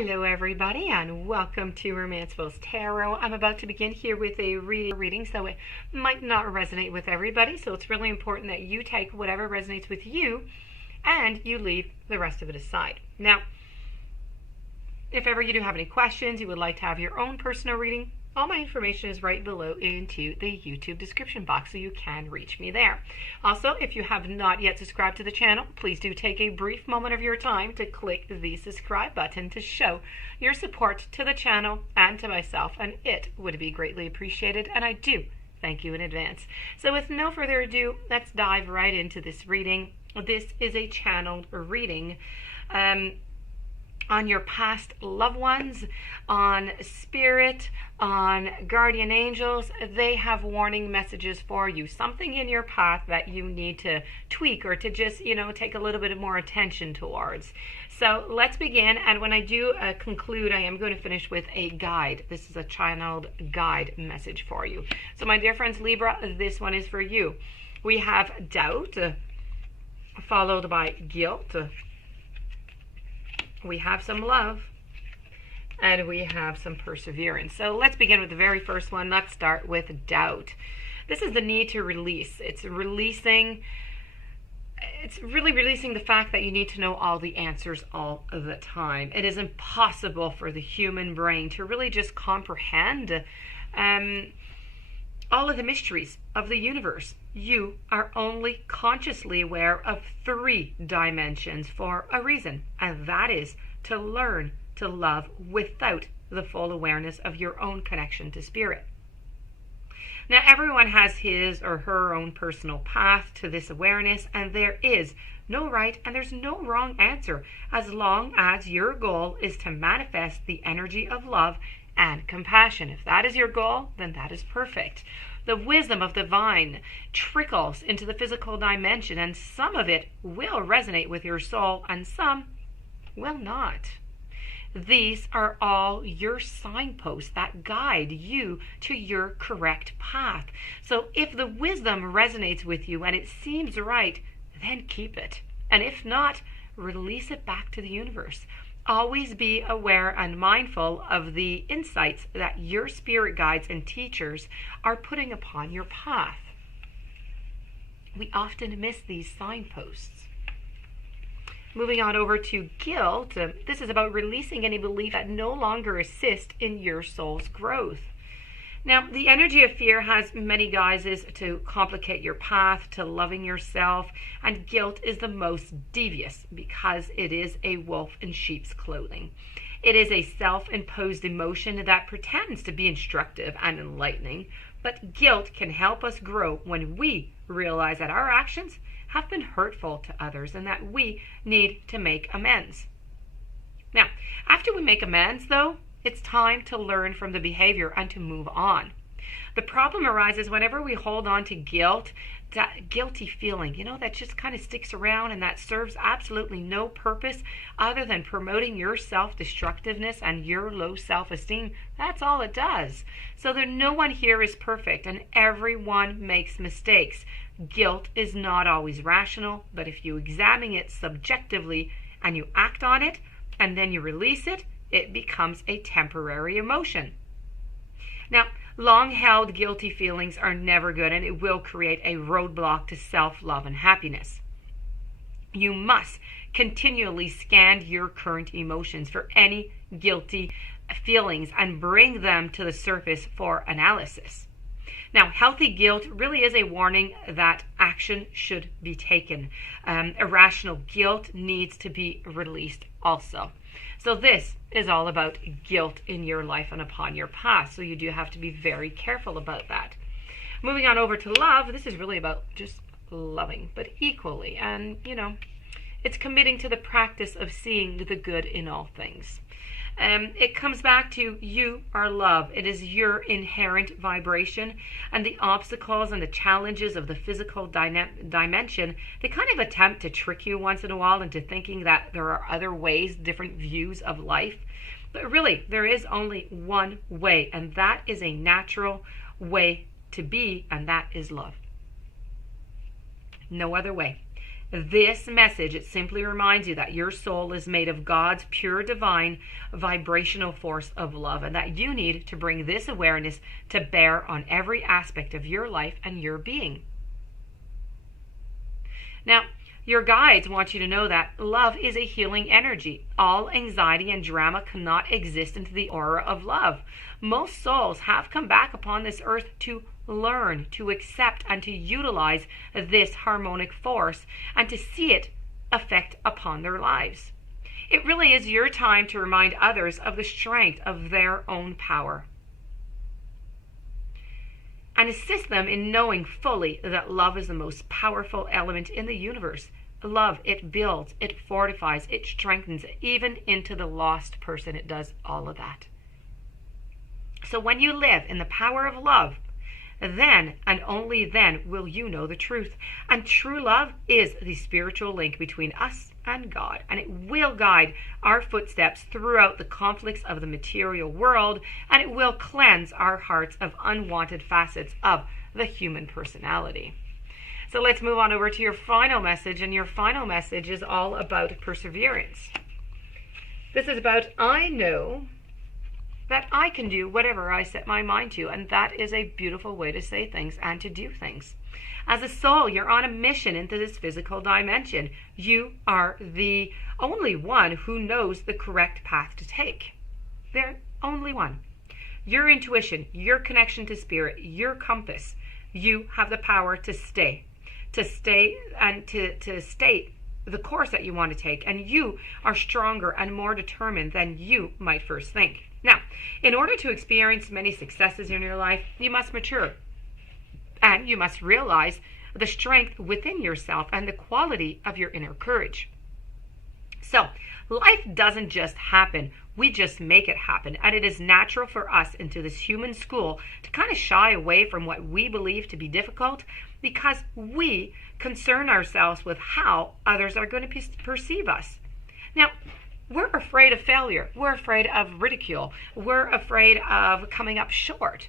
Hello everybody and welcome to Romancefull's Tarot. I'm about to begin here with a reading, so it might not resonate with everybody, so it's really important that you take whatever resonates with you and you leave the rest of it aside. Now, if ever you do have any questions, you would like to have your own personal reading, all my information is right below into the YouTube description box, so you can reach me there. Also, if you have not yet subscribed to the channel, please do take a brief moment of your time to click the subscribe button to show your support to the channel and to myself, and it would be greatly appreciated, and I do thank you in advance. So with no further ado, let's dive right into this reading. This is a channeled reading on your past loved ones, on spirit, on guardian angels. They have warning messages for you, something in your path that you need to tweak or to just, take a little bit more attention towards. So let's begin, and when I do conclude, I am going to finish with a guide. This is a channeled guide message for you. So my dear friends, Libra, this one is for you. We have doubt, followed by guilt. We have some love, and we have some perseverance. So let's begin with the very first one. Let's start with doubt. This is the need to release. It's really releasing the fact that you need to know all the answers all of the time. It is impossible for the human brain to really just comprehend all of the mysteries of the universe. You are only consciously aware of 3 dimensions for a reason, and that is to learn to love without the full awareness of your own connection to spirit. Now, everyone has his or her own personal path to this awareness, and there is no right and there's no wrong answer, as long as your goal is to manifest the energy of love and compassion. If that is your goal, then that is perfect. The wisdom of the divine trickles into the physical dimension, and some of it will resonate with your soul and some will not. These are all your signposts that guide you to your correct path. So if the wisdom resonates with you and it seems right, then keep it. And if not, release it back to the universe. Always be aware and mindful of the insights that your spirit guides and teachers are putting upon your path. We often miss these signposts. Moving on over to guilt, this is about releasing any belief that no longer assist in your soul's growth. Now, the energy of fear has many guises to complicate your path to loving yourself, and guilt is the most devious because it is a wolf in sheep's clothing. It is a self-imposed emotion that pretends to be instructive and enlightening, but guilt can help us grow when we realize that our actions have been hurtful to others and that we need to make amends. Now, after we make amends, though, it's time to learn from the behavior and to move on. The problem arises whenever we hold on to guilt, that guilty feeling, that just kind of sticks around and that serves absolutely no purpose other than promoting your self-destructiveness and your low self-esteem. That's all it does. So that no one here is perfect and everyone makes mistakes. Guilt is not always rational, but if you examine it subjectively and you act on it and then you release it, it becomes a temporary emotion. Now, long-held guilty feelings are never good, and it will create a roadblock to self-love and happiness. You must continually scan your current emotions for any guilty feelings and bring them to the surface for analysis. Now, healthy guilt really is a warning that action should be taken. Irrational guilt needs to be released also. So this is all about guilt in your life and upon your path. So you do have to be very careful about that. Moving on over to love, this is really about just loving, but equally. And, it's committing to the practice of seeing the good in all things. It comes back to you are love. It is your inherent vibration, and the obstacles and the challenges of the physical dimension, they kind of attempt to trick you once in a while into thinking that there are other ways, different views of life. But really, there is only one way, and that is a natural way to be, and that is love. No other way. This message, it simply reminds you that your soul is made of God's pure divine vibrational force of love, and that you need to bring this awareness to bear on every aspect of your life and your being. Now, your guides want you to know that love is a healing energy. All anxiety and drama cannot exist into the aura of love. Most souls have come back upon this earth to learn, to accept, and to utilize this harmonic force and to see it affect upon their lives. It really is your time to remind others of the strength of their own power and assist them in knowing fully that love is the most powerful element in the universe. Love, it builds, it fortifies, it strengthens, even into the lost person. It does all of that. So when you live in the power of love, then and only then will you know the truth. And true love is the spiritual link between us and God, and it will guide our footsteps throughout the conflicts of the material world, and it will cleanse our hearts of unwanted facets of the human personality. So let's move on over to your final message, and your final message is all about perseverance. This is about, I know that I can do whatever I set my mind to, and that is a beautiful way to say things and to do things. As a soul, you're on a mission into this physical dimension. You are the only one who knows the correct path to take. The only one. Your intuition, your connection to spirit, your compass, you have the power to stay and to state the course that you want to take, and you are stronger and more determined than you might first think. Now, in order to experience many successes in your life, you must mature, and you must realize the strength within yourself and the quality of your inner courage. So, life doesn't just happen, we just make it happen, and it is natural for us into this human school to kind of shy away from what we believe to be difficult, because we concern ourselves with how others are going to perceive us. Now, we're afraid of failure. We're afraid of ridicule. We're afraid of coming up short.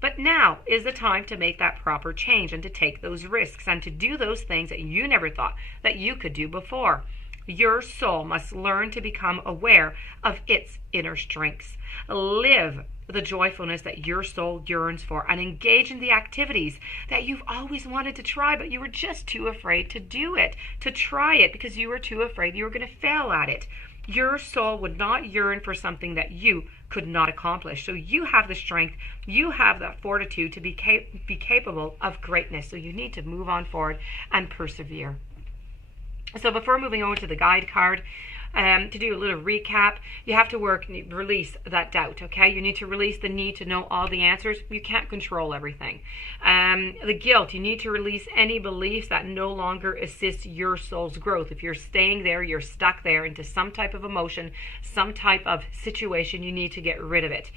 But now is the time to make that proper change and to take those risks and to do those things that you never thought that you could do before. Your soul must learn to become aware of its inner strengths. Live the joyfulness that your soul yearns for, and engage in the activities that you've always wanted to try, but you were just too afraid to do it, to try it, because you were too afraid you were going to fail at it. Your soul would not yearn for something that you could not accomplish. So you have the strength, you have that fortitude to be capable of greatness. So you need to move on forward and persevere. So before moving on to the guide card, to do a little recap, you have to release that doubt, okay? You need to release the need to know all the answers. You can't control everything. The guilt, you need to release any beliefs that no longer assist your soul's growth. If you're staying there, you're stuck there into some type of emotion, some type of situation, you need to get rid of it.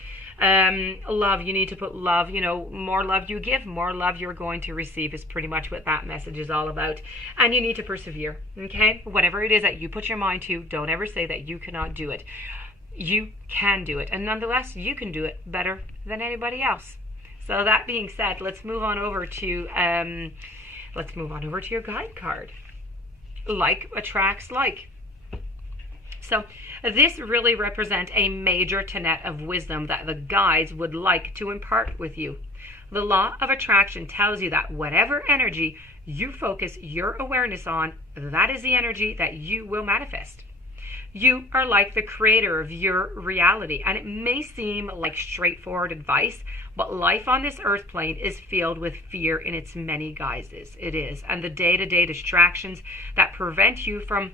Love, you need to put love, more love you give, more love you're going to receive is pretty much what that message is all about. And you need to persevere, okay? Whatever it is that you put your mind to, don't ever say that you cannot do it. You can do it, and nonetheless, you can do it better than anybody else. So that being said, let's move on over to your guide card. Like attracts like. So this really represents a major tenet of wisdom that the guides would like to impart with you. The law of attraction tells you that whatever energy you focus your awareness on, that is the energy that you will manifest. You are like the creator of your reality, and it may seem like straightforward advice, but life on this earth plane is filled with fear in its many guises. It is. And the day-to-day distractions that prevent you from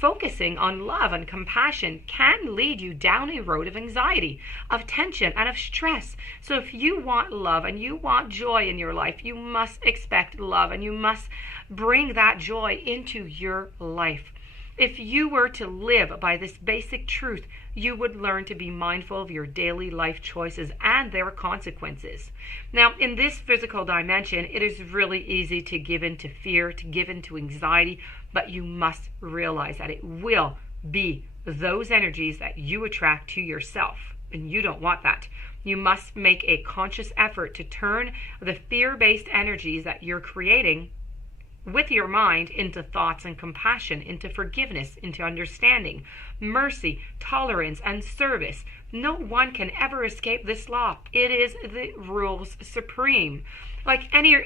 focusing on love and compassion can lead you down a road of anxiety, of tension, and of stress. So if you want love and you want joy in your life, you must expect love, and you must bring that joy into your life. If you were to live by this basic truth, you would learn to be mindful of your daily life choices and their consequences. Now, in this physical dimension, it is really easy to give in to fear, to give in to anxiety, but you must realize that it will be those energies that you attract to yourself, and you don't want that. You must make a conscious effort to turn the fear-based energies that you're creating with your mind into thoughts and compassion, into forgiveness, into understanding, mercy, tolerance, and service. No one can ever escape this law. It is the rules supreme. Like any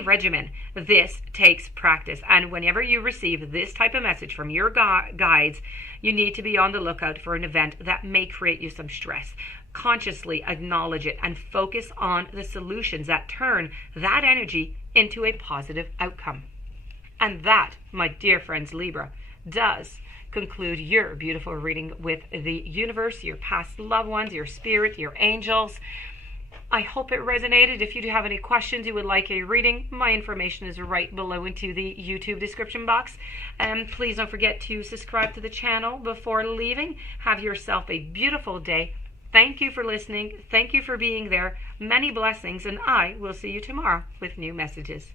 regimen, this takes practice. And whenever you receive this type of message from your guides, you need to be on the lookout for an event that may create you some stress. Consciously acknowledge it and focus on the solutions that turn that energy into a positive outcome. And that, my dear friends Libra, does conclude your beautiful reading with the universe, your past loved ones, your spirit, your angels. I hope it resonated. If you do have any questions, you would like a reading, my information is right below into the YouTube description box. Please don't forget to subscribe to the channel before leaving. Have yourself a beautiful day. Thank you for listening. Thank you for being there. Many blessings, and I will see you tomorrow with new messages.